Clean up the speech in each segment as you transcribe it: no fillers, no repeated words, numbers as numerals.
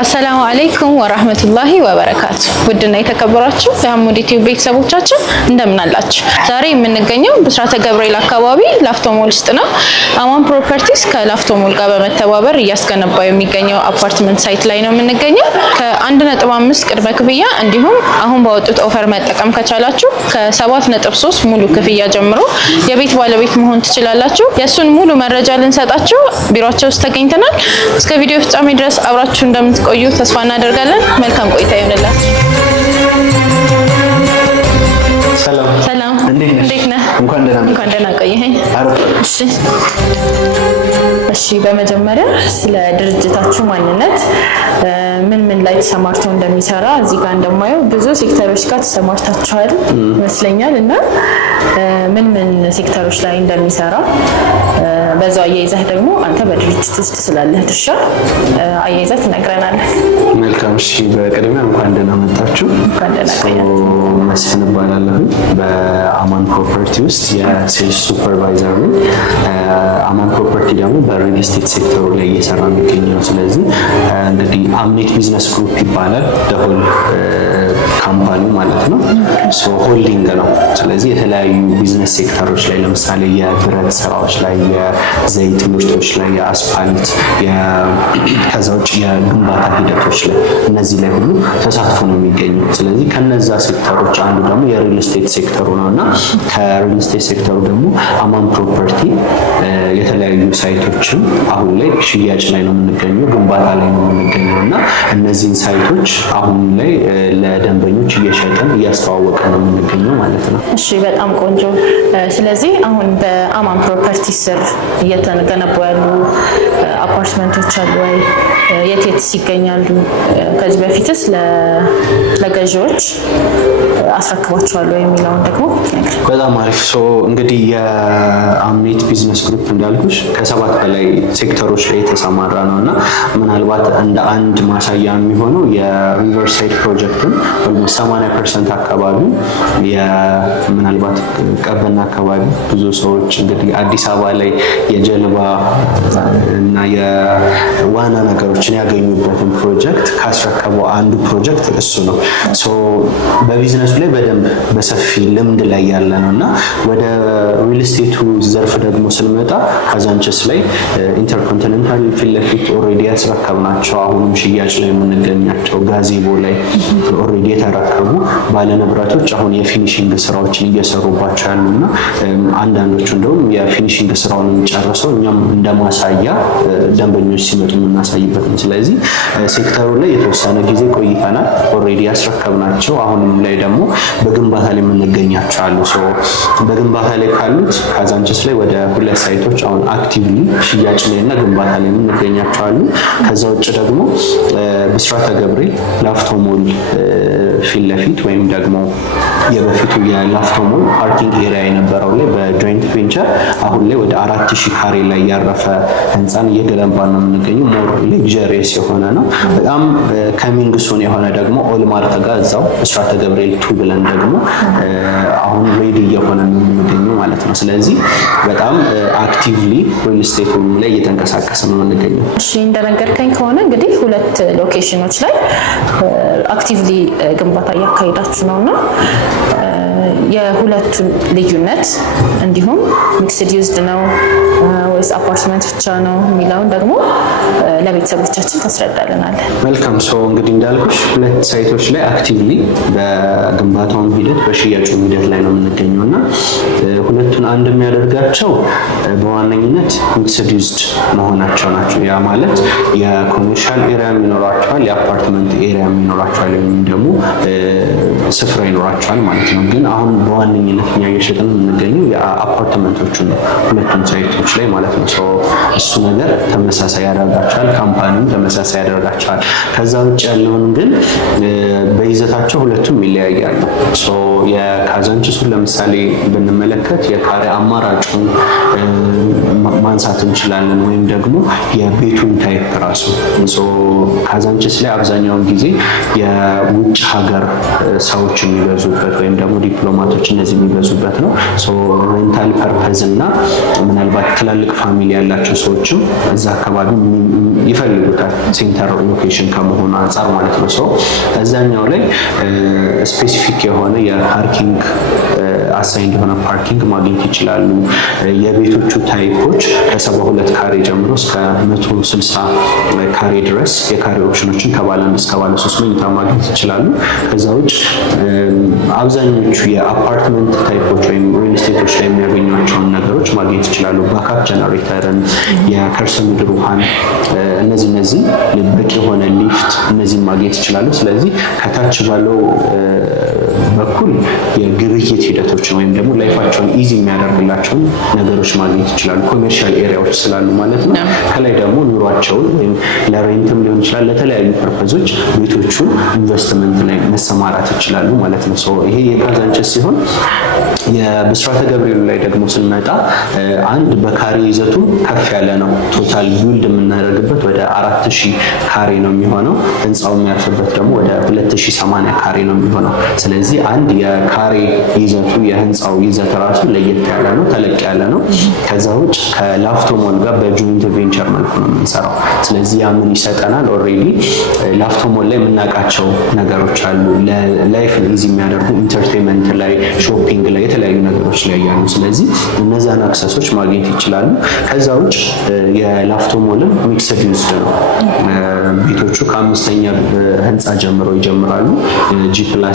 አሰላሙ አለይኩም ወራህመቱላሂ ወበረካቱ። ውድና የተከበራችሁ የሐሙድ ዩቲዩብ ቤተሰቦቻችን እንደምን አላችሁ? ዛሬ የምንገኘው ብስራተ ገብርኤል አካባቢ ላፍቶ ሞል ውስጥ ነው። አማን ፕሮፐርቲስ ከላፍቶ ሞል ጋር በመተባበር እያስገነባው የሚገኘው አፓርትመንት ሳይት ላይ ነው የምንገኘው። ከ1.5 ቅድመ ክፍያ እንዲሁም አሁን ባወጡት ኦፈር መጠቀም ከቻላችሁ ከ7.3 ሙሉ ክፍያ ጀምሮ የቤት ባለቤት መሆን ትችላላችሁ። የሱን ሙሉ መረጃ ልንሰጣችሁ ቢሮአቸው ውስጥ ተገኝተናል። እስከ ቪዲዮ ፍጻሜ ድረስ አብራችሁ እንደምትቆዩ ተስፋ እናደርጋለን። መልካም ቆይታ ይሁንላችሁ። ሰላም እንዴት ነህ? እንኳን ደህና ቆየኸኝ። እሺ በመጀመሪያ ስለ ድርጅታችሁ ማንነት ምን ላይ ተሰማርተው እንደሚሰራ እዚህ ጋር እንደማየው ብዙ ሴክተሮች ጋር ተሰማርታችኋል ይመስለኛል እና ምን ሴክተሮች ላይ እንደሚሰራ በዛው አያይዘህ ደግሞ አንተ በድርጅት ውስጥ ስላለህ ድርሻ አያይዘህ ትነግረናለህ። መልካም። እሺ በቅድሚያ እንኳን ደህና መጣችሁ። መስፍን እባላለሁ። በአማን ፕሮፐርቲ ውስጥ የሴልስ ሱፐርቫይዘር ነኝ። አማን ፕሮፐርቲ ደግሞ በሪል ስቴት ሴክተሩ ላይ እየሰራ የሚገኘው። ስለዚህ እንግዲህ አምኔት ቢዝነስ ግሩፕ ይባላል ደሆል ካምፓኒ ማለት ነው። ሆልዲንግ ነው። ስለዚህ የተለያዩ ቢዝነስ ሴክተሮች ላይ ለምሳሌ የብረት ስራዎች ላይ፣ የዘይት ምርቶች ላይ፣ የአስፋልት ከዛ ውጭ የግንባታ ሂደቶች ላይ እነዚህ ላይ ሁሉ ተሳትፎ ነው የሚገኘው። ስለዚህ ከነዛ ሴክተሮች አንዱ ደግሞ የሪል ስቴት ሴክተሩ ነው እና ከሪል ስቴት ሴክተሩ ደግሞ አማን ፕሮፐርቲ የተለያዩ ሳይቶችን አሁን ላይ ሽያጭ ላይ ነው የምንገኘው፣ ግንባታ ላይ ነው የምንገኘው እና እነዚህን ሳይቶች አሁን ላይ ለደንበኞች እየሸጠን እያስተዋወቀን ነው የምንገኘው ማለት ነው። እሺ በጣም ቆንጆ። ስለዚህ አሁን በአማን ፕሮፐርቲ ስር እየተገነቡ ያሉ አፓርትመንቶች አሉ ወይ? የት ይገኛሉ? ከዚህ በፊትስ ለገዢዎች አስረክባቸዋል ወይ የሚለውን ደግሞ በጣም አሪፍ። እንግዲህ የአምኔት ቢዝነስ ግሩፕ እንዳልኩሽ ከ7 በላይ ሴክተሮች ላይ የተሰማራ ነው እና ምናልባት እንደ አንድ ማሳያ የሚሆነው የሪቨርሳይድ ፕሮጀክትን 80% አካባቢ ምናልባት ቀበና አካባቢ ብዙ ሰዎች እንግዲህ አዲስ አበባ ላይ የጀልባ እና የዋና ነገሮችን ያገኙበትን ፕሮጀክት ካስረከበው አንዱ ፕሮጀክት እሱ ነው። በቢዝነሱ ላይ በደንብ በሰፊ ልምድ ላይ ያለ ነው እና ወደ ሪል ስቴቱ ዘርፍ ደግሞ ስንመጣ ካዛንችስ ላይ ኢንተርኮንቲኔንታል ፊት ለፊት ኦልሬዲ ያስረከብናቸው አሁንም ሽያጭ ላይ የምንገኛቸው ጋዜቦ ላይ ኦልሬዲ የተረከቡ ባለንብረቶች አሁን የፊኒሺንግ ስራዎችን እየሰሩባቸው ያሉና አንዳንዶቹ እንደውም የፊኒሺንግ ስራውን ጨርሰው እኛም እንደማሳያ ደንበኞች ሲመጡ የምናሳይበት ነው። ስለዚህ ሴክተሩ ላይ የተወሰነ ጊዜ ቆይተናል። ኦልሬዲ ያስረከብናቸው አሁንም ላይ ደግሞ በግንባታ ላይ የምንገኛቸው አሉ። በግንባታ ላይ ካሉት ካዛንችስ ላይ ወደ 2 ሳይቶች አሁን አክቲቭሊ ሽያጭ ላይ እና ግንባታ ላይ የምንገኛቸው አሉ። ከዛ ውጭ ደግሞ ብስራተ ገብርኤል ላፍቶ ሞል ፊት ለፊት ወይም ደግሞ የበፊቱ የላፍቶ ሞል ፓርኪንግ ኤሪያ የነበረው ላይ በጆይንት ቬንቸር አሁን ላይ ወደ 4000 ካሬ ላይ ያረፈ ህንፃን እየገነባን ነው የምንገኘው። ሞር ሌክዠሪየስ የሆነ ነው። በጣም ከሚንግ ሱን የሆነ ደግሞ ኦልማርት ጋር እዛው ብስራተ ገብርኤል 2 ብለን ደግሞ አሁን ሬዲ እየሆነ ነው የምንገኘው ማለት ነው። ስለዚህ በጣም አክቲቭሊ ሪል ስቴት ላይ እየተንቀሳቀሰ ነው የምንገኘው። እሺ እንደነገርከኝ ከሆነ እንግዲህ 2 ሎኬሽኖች ላይ አክቲቭሊ ግንባታ እያካሄዳችሁ ነውና የሁለቱን ልዩነት እንዲሁም ሚክስድ ዩዝድ ነው ወይስ አፓርትመንት ብቻ ነው የሚለውን ደግሞ ለቤተሰቦቻችን ታስረዳልናለህ። መልካም። እንግዲህ እንዳልኩሽ 2 ሳይቶች ላይ አክቲቭሊ በግንባታውም ሂደት በሽያጩም ሂደት ላይ ነው የምንገኘው እና ሁለቱን አንድ የሚያደርጋቸው በዋነኝነት ሚክስድ ዩዝድ መሆናቸው ናቸው። ያ ማለት የኮሜርሻል ኤሪያ ይኖራቸዋል፣ የአፓርትመንት ኤሪያ ይኖራቸዋል፣ ወይም ደግሞ ስፍራ ይኖራቸዋል ማለት ነው። ግን አሁን በዋነኝነት እኛ እየሸጥን የምንገኘው የአፓርትመንቶቹ ነው 2ቱም ሳይቶች ላይ ማለት ነው። እሱ ነገር ተመሳሳይ ያደርጋቸዋል፣ ካምፓኒም ተመሳሳይ ያደርጋቸዋል። ከዛ ውጭ ያለውን ግን በይዘታቸው ሁለቱም ይለያያሉ። የካዛንችሱን ለምሳሌ ብንመለከት የካሬ አማራጩን ማንሳት እንችላለን፣ ወይም ደግሞ የቤቱን ታይፕ ራሱ። ካዛንችስ ላይ አብዛኛውን ጊዜ የውጭ ሀገር ሰዎች የሚበዙበት ወይም ደግሞ ዲፕሎማቶች እነዚህ የሚበዙበት ነው። ሬንታል ፐርፐዝ እና ምናልባት ትላልቅ ፋሚሊ ያላቸው ሰዎችም እዛ አካባቢ ይፈልጉታል ሴንተር ሎኬሽን ከመሆኑ አንፃር ማለት ነው። ሰው እዛኛው ላይ ስፔሲፊክ የሆነ የፓርኪንግ አሳይንድ የሆነ ፓርኪንግ ማግኘት ይችላሉ። የቤቶቹ ታይፖች ከ72 ካሬ ጀምሮ እስከ 160 ካሬ ድረስ የካሬ ኦፕሽኖችን ከባለ 1 እስከ ባለ 3 መኝታ ማግኘት ይችላሉ። ከዛ ውጭ አብዛኞቹ የአፓርትመንት ታይፖች ወይም ሪል ስቴቶች ላይ የሚያገኟቸውን ነገሮች ማግኘት ይችላሉ። ባካፕ ጀነሬተርን፣ የከርሰ ምድር ውሃን፣ እነዚህ በቂ የሆነ ሊፍት እነዚህን ማግኘት ይችላሉ። ስለዚህ ከታች ባለው በኩል የግብይት ሂደቶችን ወይም ደግሞ ላይፋቸውን ኢዚ የሚያደርግላቸውን ነገሮች ማግኘት ይችላሉ። ኮሜርሻል ኤሪያዎች ስላሉ ማለት ነው። ከላይ ደግሞ ኑሯቸውን ወይም ለሬንትም ሊሆን ይችላል ለተለያዩ ፐርፐዞች ቤቶቹን ኢንቨስትመንት ላይ መሰማራት ይችላሉ ማለት ነው። ይሄ የካዛንቺስ ሲሆን የብስራተ ገብርኤሉ ላይ ደግሞ ስንመጣ አንድ በካሬ ይዘቱ ከፍ ያለ ነው። ቶታል ቢልድ የምናደርግበት ወደ 4000 ካሬ ነው የሚሆነው። ህንፃው የሚያርፍበት ደግሞ ወደ 2080 ካሬ ነው የሚሆነው። ስለዚህ አንድ የካሬ ይዘቱ የህንፃው ይዘት ራሱ ለየት ያለ ነው፣ ተለቅ ያለ ነው። ከዛ ውጭ ከላፍቶ ሞል ጋር በጆይንት ቬንቸር መልኩ ነው የምንሰራው። ስለዚህ ያ ምን ይሰጠናል? ኦልሬዲ ላፍቶ ሞል ላይ የምናውቃቸው ነገሮች አሉ፣ ላይፍን ኢዚ የሚያደርጉ ኢንተርቴንመንት ላይ፣ ሾፒንግ ላይ፣ የተለያዩ ነገሮች ላይ ያሉ። ስለዚህ እነዛን አክሰሶች ማግኘት ይችላሉ። ከዛ ውጭ የላፍቶ ሞልም ሚክስድ ዩዝድ ነው። ቤቶቹ ከ5ኛ ህንፃ ጀምሮ ይጀምራሉ። G+25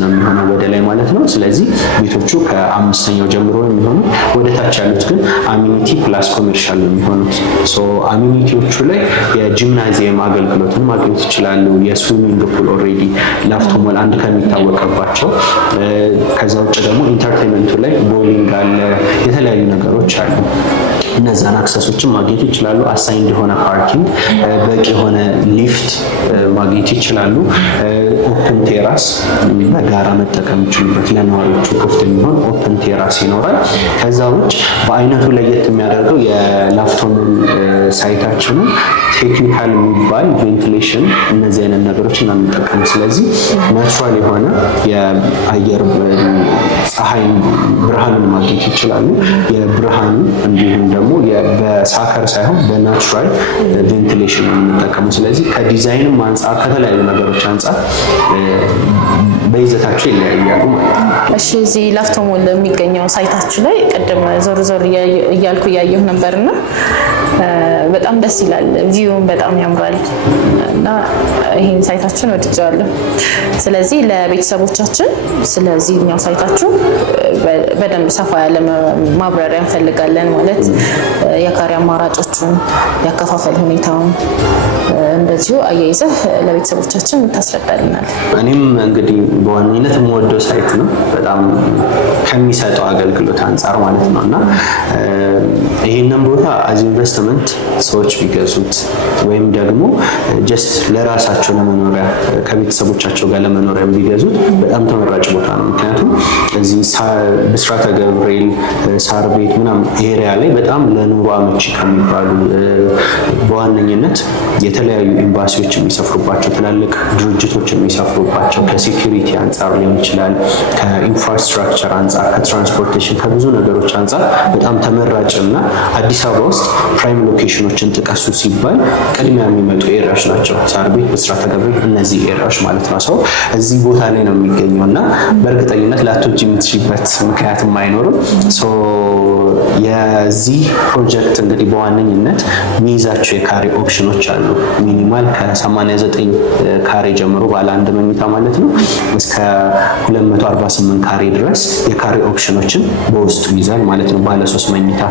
ነው የሚሆነው ወደ ላይ ማለት ነው። ስለዚህ ቤቶቹ ከ5ኛው ጀምሮ የሚሆኑ ወደ ታች ያሉት ግን አሚኒቲ ፕላስ ኮሜርሻል ነው የሚሆኑት። አሚኒቲዎቹ ላይ የጂምናዚየም አገልግሎትን ማግኘት ይችላሉ። የስዊሚንግ ፑል ኦልሬዲ ላፍቶ ሞል አንድ ከሚታወቅባቸው። ከዛ ውጭ ደግሞ ኢንተርቴንመንቱ ላይ ቦሊንግ አለ፣ የተለያዩ ነገሮች አሉ። እነዛን አክሰሶችን ማግኘት ይችላሉ። አሳይንድ የሆነ ፓርኪንግ፣ በቂ የሆነ ሊፍት ማግኘት ይችላሉ። ኦፕን ቴራስ በጋራ መጠቀም ይችሉበት ለነዋሪዎቹ ክፍት የሚሆን ኦፕን ቴራስ ይኖራል። ከዛ ውጭ በአይነቱ ለየት የሚያደርገው የላፍቶ ሞል ሳይታችንን ቴክኒካል የሚባል ቬንቲሌሽን እነዚህ አይነት ነገሮች እናንጠቀም። ስለዚህ ናቹራል የሆነ የአየር ፀሐይን ብርሃንን ማግኘት ይችላሉ። የብርሃኑ እንዲሁም ደግሞ በሳከር ሳይሆን በናቹራል ቬንቲሌሽን ነው የምንጠቀመው። ስለዚህ ከዲዛይንም አንጻር ከተለያዩ ነገሮች አንጻር በይዘታቸው ይለያያሉ ማለት ነው። እሺ፣ እዚህ ላፍቶ ሞል የሚገኘው ሳይታችሁ ላይ ቀደም ዞር እያልኩ እያየሁ ነበርና በጣም ደስ ይላል፣ ቪውም በጣም ያምራል እና ይሄን ሳይታችን ወድጀዋለሁ። ስለዚህ ለቤተሰቦቻችን ስለዚህኛው ሳይታችሁ በደንብ ሰፋ ያለ ማብራሪያ እንፈልጋለን። ማለት የካሬ አማራጮቹን፣ ያከፋፈል ሁኔታውን እንደዚሁ አያይዘህ ለቤተሰቦቻችን ታስረዳልናል። እኔም እንግዲህ በዋነኝነት የምወደው ሳይት ነው በጣም ከሚሰጠው አገልግሎት አንጻር ማለት ነው እና ይህንን ቦታ አዝ ኢንቨስትመንት ሰዎች ቢገዙት ወይም ደግሞ ጀስት ለራሳቸው ለመኖሪያ ከቤተሰቦቻቸው ጋር ለመኖሪያ ቢገዙት በጣም ተመራጭ ቦታ ነው። ምክንያቱም እዚህ ብስራተ ገብርኤል ሳር ቤት ምናምን ኤሪያ ላይ በጣም ለኑሮ አመቺ ከሚባሉ በዋነኝነት የተለያዩ ኤምባሲዎች የሚሰፍሩባቸው ትላልቅ ድርጅቶች የሚሰፍሩባቸው ከሴኩሪቲ አንጻር ሊሆን ይችላል፣ ከኢንፍራስትራክቸር አንጻር፣ ከትራንስፖርቴሽን ከብዙ ነገሮች አንጻር በጣም ተመራጭ እና አዲስ አበባ ውስጥ ፕራይም ሎኬሽኖችን ጥቀሱ ሲባል ቅድሚያ የሚመጡ ኤሪያዎች ናቸው። ሳር ቤት፣ ብስራተ ገብርኤል እነዚህ ኤሪያዎች ማለት ነው። ሰው እዚህ ቦታ ላይ ነው የሚገኘው እና በእርግጠኝነት ላቶች የምትችልበት ምክንያትም አይኖርም። የዚህ ፕሮጀክት እንግዲህ በዋነኝነት የሚይዛቸው የካሬ ኦፕሽኖች አሉ። ሚኒማል ከ89 ካሬ ጀምሮ ባለ አንድ መኝታ ማለት ነው እስከ 248 ካሬ ድረስ የካሬ ኦፕሽኖችን በውስጡ ይዛል ማለት ነው ባለ 3 መኝታ።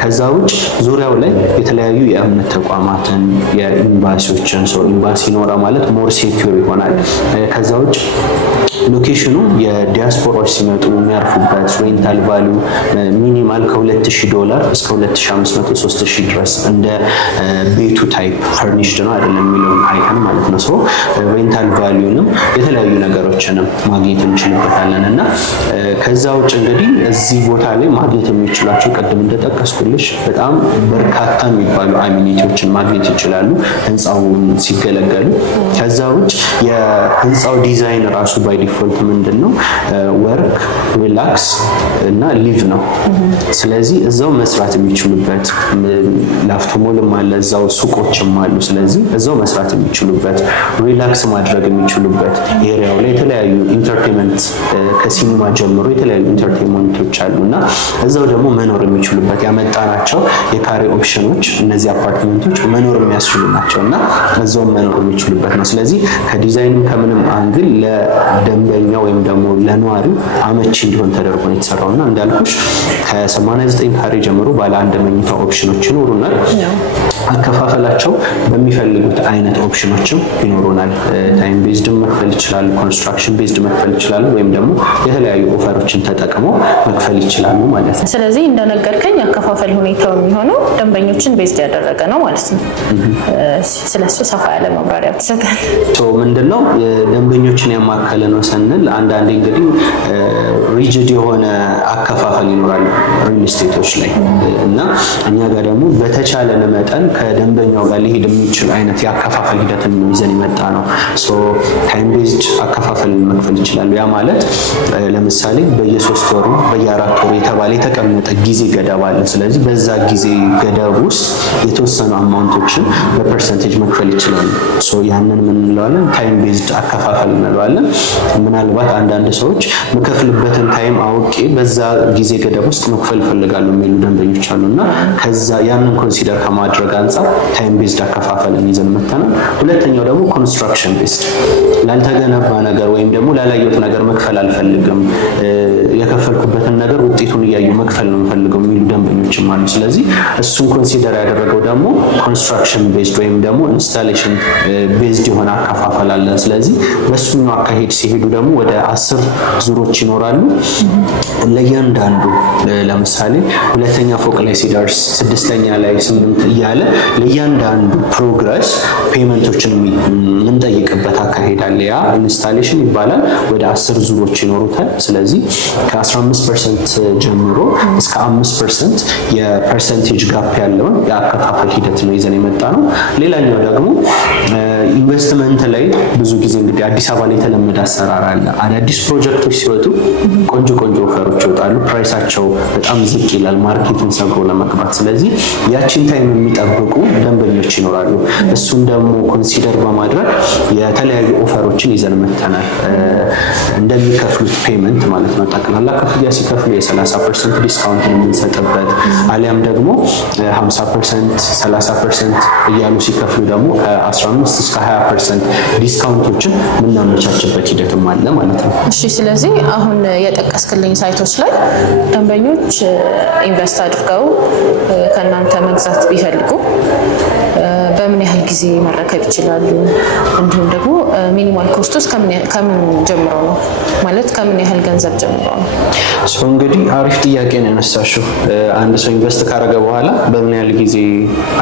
ከዛ ውጭ ዙሪያው ላይ የተለያዩ የእምነት ተቋማትን የኤምባሲዎችን ኤምባሲ ኖራ ማለት ሞር ሴኩር ይሆናል። ከዛ ውጭ ሎኬሽኑ የዲያስፖራዎች ሲመጡ የሚያርፉበት ሬንታል ቫሉ ሚኒማል $2,000 እስከ $2,500 $3,000 ድረስ እንደ ቤቱ ታይፕ ፈርኒሽድ ነው። አይደለም የሚለውን አይተን ማለት ነው። ሶ ሬንታል ቫልዩንም የተለያዩ ነገሮችንም ማግኘት እንችልበታለን እና ከዛ ውጭ እንግዲህ እዚህ ቦታ ላይ ማግኘት የሚችሏቸው ቅድም እንደጠቀስኩልሽ በጣም በርካታ የሚባሉ አሚኒቲዎችን ማግኘት ይችላሉ ህንፃውን ሲገለገሉ። ከዛ ውጭ የህንፃው ዲዛይን ራሱ ባይ ዲፎልት ምንድን ነው ወርክ፣ ሪላክስ እና ሊቭ ነው። ስለዚህ እዛው መስራት የሚችሉበት ላፍቶ ሞልም አለ፣ እዛው ሱቆችም አሉ። ስለዚህ እዛው መስራት የሚችሉበት ሪላክስ ማድረግ የሚችሉበት ኤሪያው ላይ የተለያዩ ኢንተርቴንመንት ከሲኒማ ጀምሮ የተለያዩ ኢንተርቴንመንቶች አሉ እና እዛው ደግሞ መኖር የሚችሉበት ያመጣናቸው የካሬ ኦፕሽኖች እነዚህ አፓርትመንቶች መኖር የሚያስችሉ ናቸው እና እዛው መኖር የሚችሉበት ነው። ስለዚህ ከዲዛይንም ከምንም አንግል ለደንበኛ ወይም ደግሞ ለነዋሪው አመቺ እንዲሆን ተደርጎ ነው የተሰራው እና እንዳልኩሽ ከ89 ካሬ ጀምሮ ባለ አንድ መኝታ ኦፕሽኖች ይኖሩናል። አከፋፈላቸው በሚፈልጉት አይነት ኦፕሽኖችም ይኖሩናል። ታይም ቤዝድ መክፈል ይችላሉ፣ ኮንስትራክሽን ቤዝድ መክፈል ይችላሉ፣ ወይም ደግሞ የተለያዩ ኦፈሮችን ተጠቅመው መክፈል ይችላሉ ማለት ነው። ስለዚህ እንደነገርከኝ አከፋፈል ሁኔታው የሚሆነው ደንበኞችን ቤዝድ ያደረገ ነው ማለት ነው። ስለሱ ሰፋ ያለ ማብራሪያ ትሰጣለህ? ምንድነው ደንበኞችን ያማከለ ነው ስንል አንዳንዴ እንግዲህ ሪጅድ የሆነ አከፋፈል ይኖራል ሪል ስቴቶች ላይ እና እኛ ጋር ደግሞ በተቻለን መጠን ከደንበኛው ጋር ሊሄድ የሚችል አይነት የአከፋፈል ሂደትን ይዘን የመጣ ነው። ታይም ቤዝድ አከፋፈል መክፈል ይችላሉ። ያ ማለት ለምሳሌ በየ3 ወሩ በየ4 ወሩ የተባለ የተቀመጠ ጊዜ ገደብ አለ። ስለዚህ በዛ ጊዜ ገደብ ውስጥ የተወሰኑ አማውንቶችን በፐርሰንቴጅ መክፈል ይችላሉ። ያንን ምን እንለዋለን? ታይም ቤዝድ አከፋፈል እንለዋለን። ምናልባት አንዳንድ ሰዎች መከፍልበትን ታይም አውቄ በዛ ጊዜ ገደብ ውስጥ መክፈል ይፈልጋሉ የሚሉ ደንበኞች አሉና ከዛ ያንን ኮንሲደር ከማድረግ አንፃር ታይም ቤዝድ አከፋፈልን ይዘን መተናል። ሁለተኛው ደግሞ ኮንስትራክሽን ቤዝድ ላልተገነባ ነገር ወይም ደግሞ ላላየሁት ነገር መክፈል አልፈልግም፣ የከፈልኩበትን ነገር ውጤቱን እያዩ መክፈል ነው የምፈልገው የሚሉ ደንበኞችም አሉ። ስለዚህ እሱን ኮንሲደር ያደረገው ደግሞ ኮንስትራክሽን ቤዝድ ወይም ደግሞ ኢንስታሌሽን ቤዝድ የሆነ አከፋፈል አለ። ስለዚህ በሱኛው አካሄድ ሲሄዱ ደግሞ ወደ 10 ዙሮች ይኖራሉ። ለእያንዳንዱ ለምሳሌ 2ኛ ፎቅ ላይ ሲደርስ 6ኛ ላይ 8 እያለ ለእያንዳንዱ ፕሮግረስ ፔመንቶችን የምንጠይቅበት አካሄድ አለ። ያ ኢንስታሌሽን ይባላል። ወደ 10 ዙሮች ይኖሩታል። ስለዚህ ከ15% ጀምሮ እስከ 5% የፐርሰንቴጅ ጋፕ ያለውን የአከፋፈል ሂደት ነው ይዘን የመጣ ነው። ሌላኛው ደግሞ ኢንቨስትመንት ላይ ብዙ ጊዜ እንግዲህ አዲስ አበባ ላይ የተለመደ አሰራር አለ። አዳዲስ ፕሮጀክቶች ሲወጡ ቆንጆ ኦፈሮች ይወጣሉ። ፕራይሳቸው በጣም ዝቅ ይላል ማርኬቱን ሰብሮ ለመግባት። ስለዚህ ያቺን ታይም የሚጠብቁ ደንበኞች ይኖራሉ። እሱን ደግሞ ኮንሲደር በማድረግ የተለያዩ ኦፈሮችን ይዘን መተናል። እንደሚከፍሉት ፔመንት ማለት ነው። ጠቅላላ ክፍያ ሲከፍሉ የ30% ዲስካውንት የምንሰጥበት አሊያም ደግሞ 50%፣ 30% እያሉ ሲከፍሉ ደግሞ ከ15 እስከ 20% ዲስካውንቶችን የምናመቻችበት ሂደትም አለ ማለት ነው። እሺ፣ ስለዚህ አሁን የጠቀስክልኝ ሳይቶች ላይ ደንበኞች ኢንቨስት አድርገው ከእናንተ መግዛት ቢፈልጉ በምን ያህል ጊዜ መረከብ ይችላሉ? እንዲሁም ደግሞ ሚኒማል ኮስት ውስጥ ከምን ጀምሮ ነው ማለት ከምን ያህል ገንዘብ ጀምሮ ነው? እንግዲህ አሪፍ ጥያቄ ነው ያነሳሽው። አንድ ሰው ኢንቨስት ካደረገ በኋላ በምን ያህል ጊዜ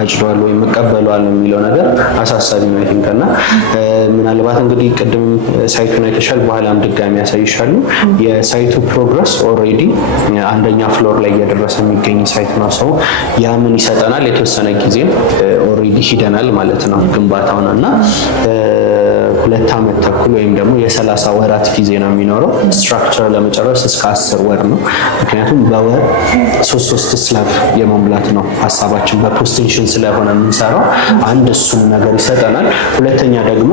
አጭዷል ወይም መቀበሏል የሚለው ነገር አሳሳቢ ነው ይንከና ምናልባት እንግዲህ ቅድም ሳይቱን አይተሻል፣ በኋላም ድጋሚ ያሳይሻሉ። የሳይቱ ፕሮግረስ ኦልሬዲ 1ኛ ፍሎር ላይ እየደረሰ የሚገኝ ሳይት ነው። ሰው ያ ምን ይሰጠናል? የተወሰነ ጊዜ ኦልሬዲ ሂደናል ማለት ነው ግንባታውን እና 2 ዓመት ተኩል ወይም ደግሞ የ30 ወራት ጊዜ ነው የሚኖረው። ስትራክቸር ለመጨረስ እስከ 10 ወር ነው። ምክንያቱም በወር 3 ስላብ የመሙላት ነው ሀሳባችን። በፖስቴንሽን ስለሆነ የምንሰራው አንድ እሱን ነገር ይሰጠናል። ሁለተኛ ደግሞ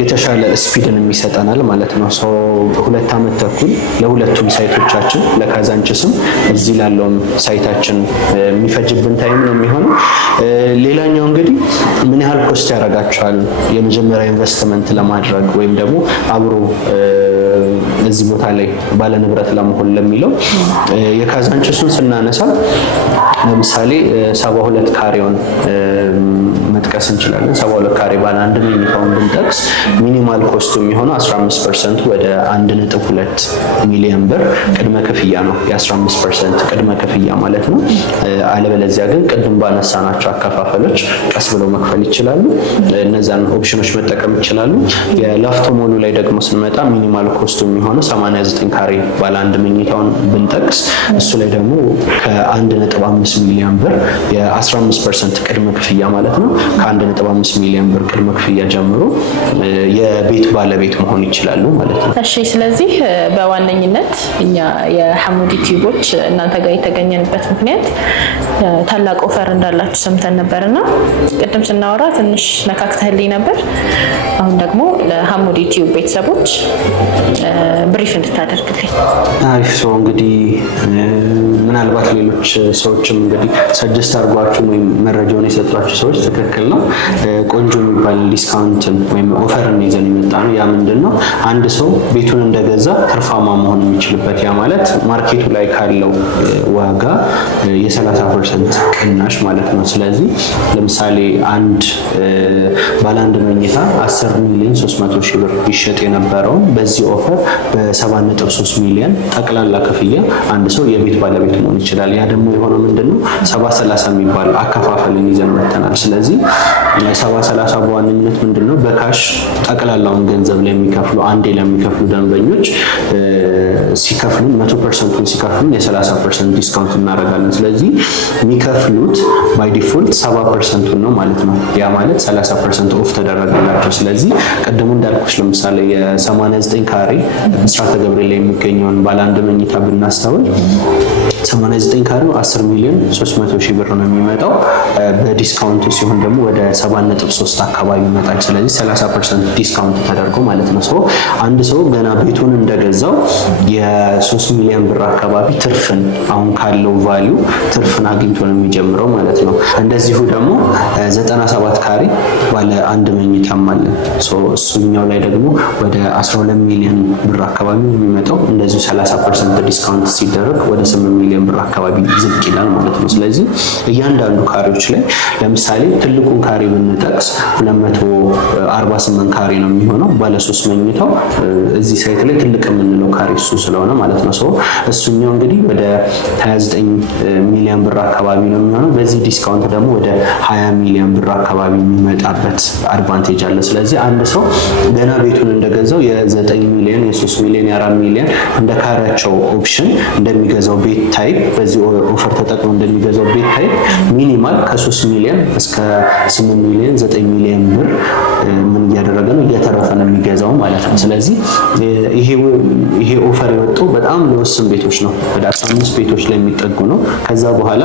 የተሻለ ስፒድን ይሰጠናል ማለት ነው። 2 ዓመት ተኩል ለሁለቱም ሳይቶቻችን ለካዛንችስም እዚህ ላለውም ሳይታችን የሚፈጅብን ታይም ነው የሚሆነው። ሌላኛው እንግዲህ ምን ያህል ኮስት ያደርጋቸዋል የመጀመሪያ ኢንቨስትመንት ለማድረግ ወይም ደግሞ አብሮ እዚህ ቦታ ላይ ባለ ንብረት ለመሆን ለሚለው የካዛንችሱን ስናነሳ ለምሳሌ 72 ካሬውን መጥቀስ እንችላለን። 72 ካሬ ባለ አንድ መኝታውን ብንጠቅስ ሚኒማል ኮስቱ የሚሆነው 15% ወደ 1.2 ሚሊዮን ብር ቅድመ ክፍያ ነው። የ15% ቅድመ ክፍያ ማለት ነው። አለበለዚያ ግን ቅድም ባነሳናቸው አከፋፈሎች ቀስ ብለው መክፈል ይችላሉ። እነዛን ኦፕሽኖች መጠቀም ይችላሉ። የላፍቶ ሞሉ ላይ ደግሞ ስንመጣ ሚኒማል ኮስቱ የሚሆነው 89 ካሬ ባለ አንድ መኝታውን ብንጠቅስ እሱ ላይ ደግሞ ከ1.5 ሚሊዮን ብር የ15% ቅድመ ክፍያ ማለት ነው። ከ1.5 ሚሊዮን ብር ቅድመ ክፍያ ጀምሮ የቤት ባለቤት መሆን ይችላሉ ማለት ነው። እሺ፣ ስለዚህ በዋነኝነት እኛ የሐሙዲ ቲዩቦች እናንተ ጋር የተገኘንበት ምክንያት ታላቅ ኦፈር እንዳላችሁ ሰምተን ነበርና ቅድም ስናወራ ትንሽ ነካክተህልኝ ነበር። አሁን ደግሞ ለሐሙዲ ቲዩብ ቤተሰቦች ብሪፍ እንድታደርግልኝ። አሪፍ። ሰው እንግዲህ ምናልባት ሌሎች ሰዎችም እንግዲህ ሰጀስት አድርጓችሁ ወይም መረጃውን የሰጧችሁ ሰዎች ትክክል ነው። ቆንጆ የሚባል ዲስካውንትን ወይም ኦፈርን ይዘን የመጣ ነው። ያ ምንድን ነው? አንድ ሰው ቤቱን እንደገዛ ትርፋማ መሆን የሚችልበት፣ ያ ማለት ማርኬቱ ላይ ካለው ዋጋ የ30% ቅናሽ ማለት ነው። ስለዚህ ለምሳሌ አንድ ባለ አንድ መኝታ 10 ሚሊዮን 300 ሺህ ብር ይሸጥ የነበረው በዚህ ኦፈር በ7.3 ሚሊዮን ጠቅላላ ክፍያ አንድ ሰው የቤት ባለቤት መሆን ይችላል። ያ ደግሞ የሆነው ምንድነው 70/30 የሚባል አከፋፈልን ይዘን መጥተናል። ስለዚህ 70/30 በዋነኝነት ምንድነው በካሽ ጠቅላላውን ገንዘብ ለሚከፍሉ አንዴ ለሚከፍሉ ደንበኞች ሲከፍሉ 100%ን ሲከፍሉ የ30% ዲስካውንት እናደርጋለን። ስለዚህ የሚከፍሉት ባይ ዲፎልት 70%ን ነው ማለት ነው። ያ ማለት 30% ኦፍ ተደረገላቸው። ስለዚህ ቀደሙ እንዳልኩሽ ለምሳሌ የ89 ካሬ ብስራተ ገብርኤል ላይ የሚገኘውን ባለ አንድ መኝታ ብናስተውል 89 ካሬው 10 ሚሊዮን 300 ሺህ ብር ነው የሚመጣው። በዲስካውንቱ ሲሆን ደግሞ ወደ 7.3 አካባቢ ይመጣል። ስለዚህ 30% ዲስካውንት ተደርጎ ማለት ነው። ሶ አንድ ሰው ገና ቤቱን እንደገዛው የ3 ሚሊዮን ብር አካባቢ ትርፍን አሁን ካለው ቫልዩ ትርፍን አግኝቶ ነው የሚጀምረው ማለት ነው። እንደዚሁ ደግሞ 97 ካሬ ባለ አንድ መኝታም አለ። ሶ እሱኛው ላይ ደግሞ ወደ 12 ሚሊዮን ብር አካባቢ የሚመጣው እንደዚሁ 30% ዲስካውንት ሲደረግ ወደ 8 ሚሊዮን ብር አካባቢ ዝቅ ይላል ማለት ነው። ስለዚህ እያንዳንዱ ካሬዎች ላይ ለምሳሌ ትልቁን ካሬ ብንጠቅስ 248 ካሬ ነው የሚሆነው ባለ 3 መኝታው እዚህ ሳይት ላይ ትልቅ የምንለው ካሬ እሱ ስለሆነ ማለት ነው። ሶ እሱኛው እንግዲህ ወደ 29 ሚሊዮን ብር አካባቢ ነው የሚሆነው። በዚህ ዲስካውንት ደግሞ ወደ 20 ሚሊዮን ብር አካባቢ የሚመጣበት አድቫንቴጅ አለ። ስለዚህ አንድ ሰው ገና ቤቱን እንደገዛው የ9 ሚሊዮን፣ የ3 ሚሊዮን፣ የ4 ሚሊዮን እንደ ካሬያቸው ኦፕሽን እንደሚገዛው ቤት ታይፕ በዚህ ኦፈር ተጠቅሞ እንደሚገዛው ቤት ታይፕ ሚኒማል ከ3 ሚሊዮን እስከ 8 ሚሊዮን 9 ሚሊዮን ብር ምን እያደረገ ነው እያተረፈ ነው የሚገዛው ማለት ነው። ስለዚህ ይሄ ኦፈር የወጣው በጣም ለወስን ቤቶች ነው። ወደ 15 ቤቶች ላይ የሚጠጉ ነው። ከዛ በኋላ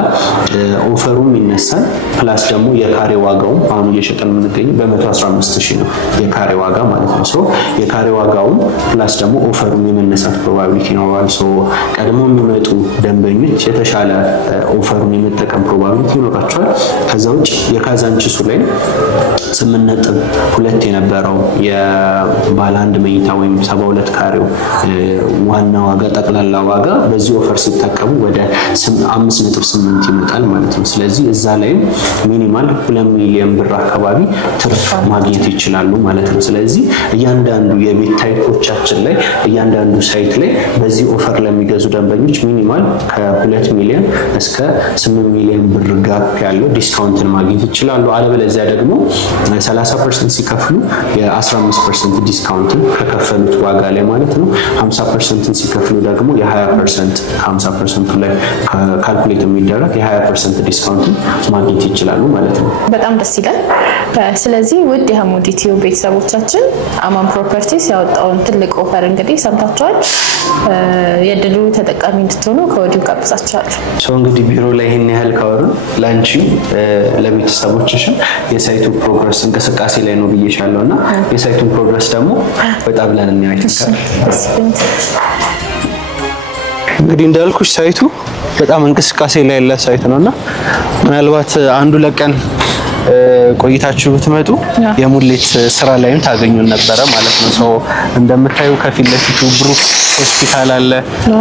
ኦፈሩም ይነሳል። ፕላስ ደግሞ የካሬ ዋጋውም አሁን እየሸጠን የምንገኘው በ115,000 ነው የካሬ ዋጋ ማለት ነው። ሶ የካሬ ዋጋውም ፕላስ ደግሞ ኦፈሩም የመነሳት ፕሮባቢሊቲ ይኖራል። ሶ ቀድሞ የሚመጡ ደንበኞች የተሻለ ኦፈሩን የመጠቀም ፕሮባቢሊቲ ይኖራቸዋል። ከዛ ውጭ የካዛንቺሱ ላይ 8.2 የነበረው የባለ አንድ መኝታ ወይም 72 ካሬው ዋና ዋጋ ጠቅላላ ዋጋ በዚህ ኦፈር ሲጠቀሙ ወደ 5.8 ይመጣል ማለት ነው። ስለዚህ እዛ ላይም ሚኒማል 2 ሚሊዮን ብር አካባቢ ትርፍ ማግኘት ይችላሉ ማለት ነው። ስለዚህ እያንዳንዱ የቤት ታይፖቻችን ላይ እያንዳንዱ ሳይት ላይ በዚህ ኦፈር ለሚገዙ ደንበኞች ሚኒማል ከ2 ሚሊዮን እስከ 8 ሚሊዮን ብር ጋፕ ያለው ዲስካውንትን ማግኘት ይችላሉ። አለበለዚያ ደግሞ 30% ሲከፍሉ የ15% ዲስካውንትን ከከፈሉት ዋጋ ላይ ማለት ነው። 50% ሲከፍሉ ደግሞ የ20% ከ50% ላይ ካልኩሌት የሚደረግ የ20% ዲስካውንትን ማግኘት ይችላሉ ማለት ነው። በጣም ደስ ይላል። ስለዚህ ውድ የሐሙዲ ቲዩብ ቤተሰቦቻችን አማን ፕሮፐርቲስ ያወጣውን ትልቅ ኦፈር እንግዲህ ሰምታችኋል። የድሉ ተጠቃሚ እንድትሆኑ ከወዲሁ ጋብዛችኋለሁ። እንግዲህ ቢሮ ላይ ይሄን ያህል ካወሩን ላንቺ ለቤተሰቦችሽም የሳይቱ ፕሮግረስ እንቅስቃሴ ላይ ነው ብዬሻለሁ እና የሳይቱን ፕሮግረስ ደግሞ በጣም ብለን እናያለን። እንግዲህ እንዳልኩሽ ሳይቱ በጣም እንቅስቃሴ ላይ ያለ ሳይት ነውና ምናልባት አንዱ ለቀን ቆይታችሁ ብትመጡ የሙሌት ስራ ላይም ታገኙን ነበረ ማለት ነው። ሰው እንደምታዩ ከፊት ለፊቱ ብሩክ ሆስፒታል አለ።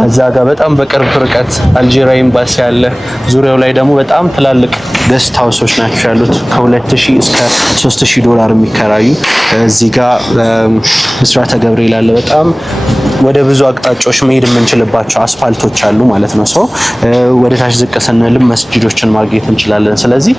እዛ ጋር በጣም በቅርብ ርቀት አልጄሪያ ኤምባሲ አለ። ዙሪያው ላይ ደግሞ በጣም ትላልቅ ገስት ሃውሶች ናቸው ያሉት ከ2000 እስከ $3000 የሚከራዩ። እዚህ ጋር ብስራተ ገብርኤል አለ። በጣም ወደ ብዙ አቅጣጫዎች መሄድ የምንችልባቸው አስፋልቶች አሉ ማለት ነው። ሰው ወደ ታች ዝቅ ስንልም መስጂዶችን ማግኘት እንችላለን። ስለዚህ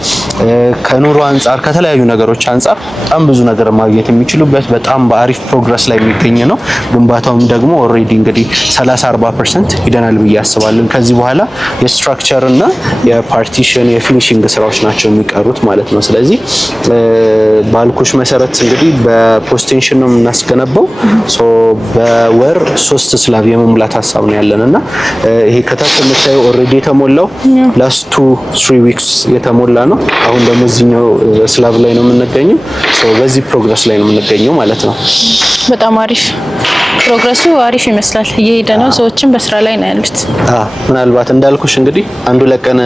ከኑሮ አንጻር ከተለያዩ ነገሮች አንጻር በጣም ብዙ ነገር ማግኘት የሚችሉበት በጣም በአሪፍ ፕሮግረስ ላይ የሚገኝ ነው። ግንባታውም ደግሞ ኦልሬዲ እንግዲህ 30-40% ይደናል ብዬ አስባለሁ። ከዚህ በኋላ የስትራክቸር እና የፓርቲሽን የፊኒሺንግ ስራዎች ናቸው የሚቀሩት ማለት ነው። ስለዚህ ባልኩሽ መሰረት እንግዲህ በፖስቴንሽን ነው የምናስገነባው። ሶ በወር 3 ስላብ የመሙላት ሀሳብ ነው ያለንና ይሄ ከታች የምታየው ኦልሬዲ የተሞላው ላስት 2-3 ዊክስ የተሞላ ነው። አሁን ደግሞ እዚህኛው ስላብ ላይ ነው የምንገኘው። ሶ በዚህ ፕሮግረስ ላይ ነው የምንገኘው ማለት ነው። በጣም አሪፍ ፕሮግረሱ አሪፍ ይመስላል። እየሄደ ነው። ሰዎችም በስራ ላይ ነው ያሉት። ምናልባት እንዳልኩሽ እንግዲህ አንዱ ለቀን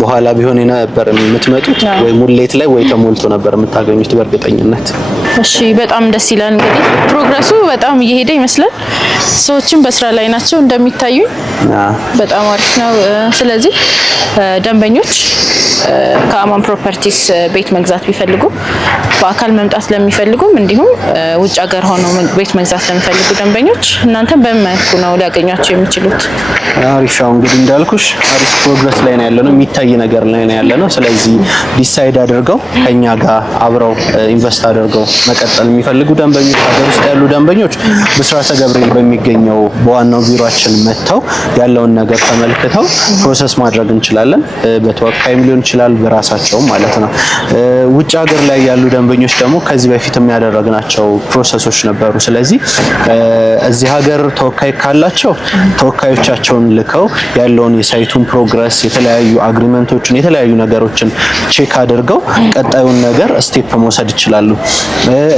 በኋላ ቢሆን ነበር የምትመጡት ወይ ሙሌት ላይ ወይ ተሞልቶ ነበር የምታገኙት በእርግጠኝነት። እሺ በጣም ደስ ይላል። እንግዲህ ፕሮግረሱ በጣም እየሄደ ይመስላል። ሰዎችም በስራ ላይ ናቸው እንደሚታዩ። በጣም አሪፍ ነው። ስለዚህ ደንበኞች ከአማን ፕሮፐርቲስ ቤት መግዛት ቢፈልጉ በአካል መምጣት ለሚፈልጉም እንዲሁም ውጭ ሀገር ሆነው ቤት መግዛት ለሚፈልጉ ደንበኞች እናንተም በምን መልኩ ነው ሊያገኟቸው የሚችሉት? አሪፍ ነው። እንግዲህ እንዳልኩሽ አሪፍ ፕሮግረስ ላይ ነው ያለነው፣ የሚታይ ነገር ላይ ነው ያለነው። ስለዚህ ዲሳይድ አድርገው ከኛ ጋር አብረው ኢንቨስት አድርገው መቀጠል የሚፈልጉ ደንበኞች፣ ሀገር ውስጥ ያሉ ደንበኞች ብስራተ ገብርኤል በሚገኘው በዋናው ቢሮአችን መጥተው ያለውን ነገር ተመልክተው ፕሮሰስ ማድረግ እንችላለን። በተወካይም ሊሆን ይችላል በራሳቸው ማለት ነው። ውጭ ሀገር ላይ ያሉ ደንበኞች ደግሞ ከዚህ በፊት የሚያደረግናቸው ፕሮሰሶች ነበሩ። ስለዚህ እዚህ ሀገር ተወካይ ካላቸው ተወካዮቻቸውን ልከው ያለውን የሳይቱን ፕሮግረስ፣ የተለያዩ አግሪመንቶችን፣ የተለያዩ ነገሮችን ቼክ አድርገው ቀጣዩን ነገር ስቴፕ መውሰድ ይችላሉ።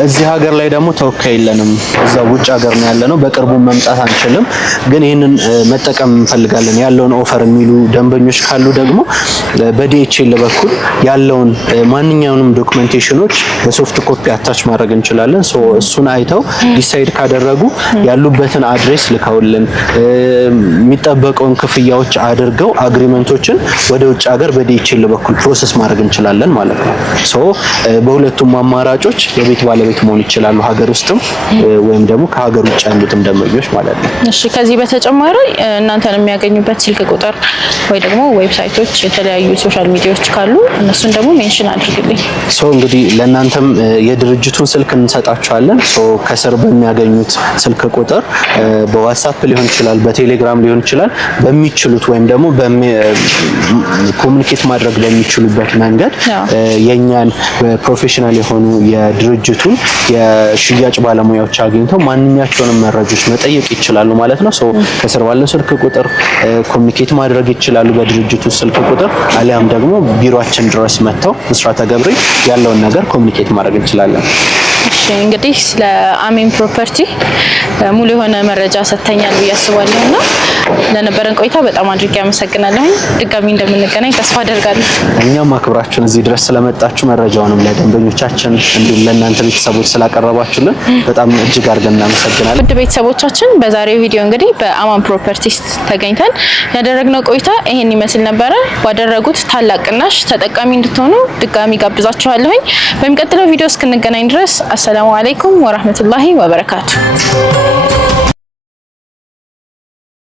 እዚህ ሀገር ላይ ደግሞ ተወካይ የለንም፣ እዛ ውጭ ሀገር ነው ያለነው፣ በቅርቡ መምጣት አንችልም፣ ግን ይህንን መጠቀም እንፈልጋለን ያለውን ኦፈር የሚሉ ደንበኞች ካሉ ደግሞ በዲኤችኤል በኩል ያለውን ማንኛውንም ዶክመንቴሽኖች በሶፍት ኮፒ አታች ማድረግ እንችላለን። ሶ እሱን አይተው ዲሳይድ ካደረጉ ያሉበትን አድሬስ ልከውልን የሚጠበቀውን ክፍያዎች አድርገው አግሪመንቶችን ወደ ውጭ ሀገር በዲኤችኤል በኩል ፕሮሰስ ማድረግ እንችላለን ማለት ነው። ሶ በሁለቱም አማራጮች የቤት ባለቤት መሆን ይችላሉ፣ ሀገር ውስጥም ወይም ደግሞ ከሀገር ውጭ ያሉትም ደንበኞች ማለት ነው። እሺ ከዚህ በተጨማሪ እናንተን የሚያገኙበት ስልክ ቁጥር ወይ ደግሞ ዌብሳይቶች፣ የተለያዩ ሶሻል ሚዲያዎች ካሉ እነሱን ደግሞ ሜንሽን አድርግልኝ። ሶ እንግዲህ ለእናንተም የድርጅቱን ስልክ እንሰጣቸዋለን። ሶ ከስር በሚያገኙት ስልክ ቁጥር በዋትስአፕ ሊሆን ይችላል፣ በቴሌግራም ሊሆን ይችላል፣ በሚችሉት ወይም ደግሞ ኮሙኒኬት ማድረግ በሚችሉበት መንገድ የኛን ፕሮፌሽናል የሆኑ የድርጅቱን የሽያጭ ባለሙያዎች አግኝተው ማንኛቸውንም መረጃዎች መጠየቅ ይችላሉ ማለት ነው። ሶ ከስር ባለው ስልክ ቁጥር ኮሙኒኬት ማድረግ ይችላሉ በድርጅቱ ስልክ ቁጥር፣ አሊያም ደግሞ ቢሮአችን ድረስ መጥተው ብስራተ ገብርኤል ያለውን ነገር ኮሙኒኬት ማድረግ እንችላለን። እሺ እንግዲህ ስለ አሜን ፕሮፐርቲ ሙሉ የሆነ መረጃ ሰጥተኛል ብዬ አስባለሁና ለነበረን ቆይታ በጣም አድርጌ አመሰግናለሁ። ድጋሚ እንደምንገናኝ ተስፋ አደርጋለሁ። እኛም አክብራችሁን እዚህ ድረስ ስለመጣችሁ መረጃውንም ለደንበኞቻችን እንዲሁም ለእናንተ ቤተሰቦች ስላቀረባችሁልን በጣም እጅግ አድርገን እናመሰግናለን። ውድ ቤተሰቦቻችን በዛሬው ቪዲዮ እንግዲህ በአማን ፕሮፐርቲስ ተገኝተን ያደረግነው ቆይታ ይሄን ይመስል ነበረ። ባደረጉት ታላቅ ቅናሽ ተጠቃሚ እንድትሆኑ ድጋሚ ጋብዛችኋለሁኝ። በሚቀጥለው ቪዲዮ እስክንገናኝ ድረስ አሰላሙ አለይኩም ወራህመቱላሂ ወበረካቱ።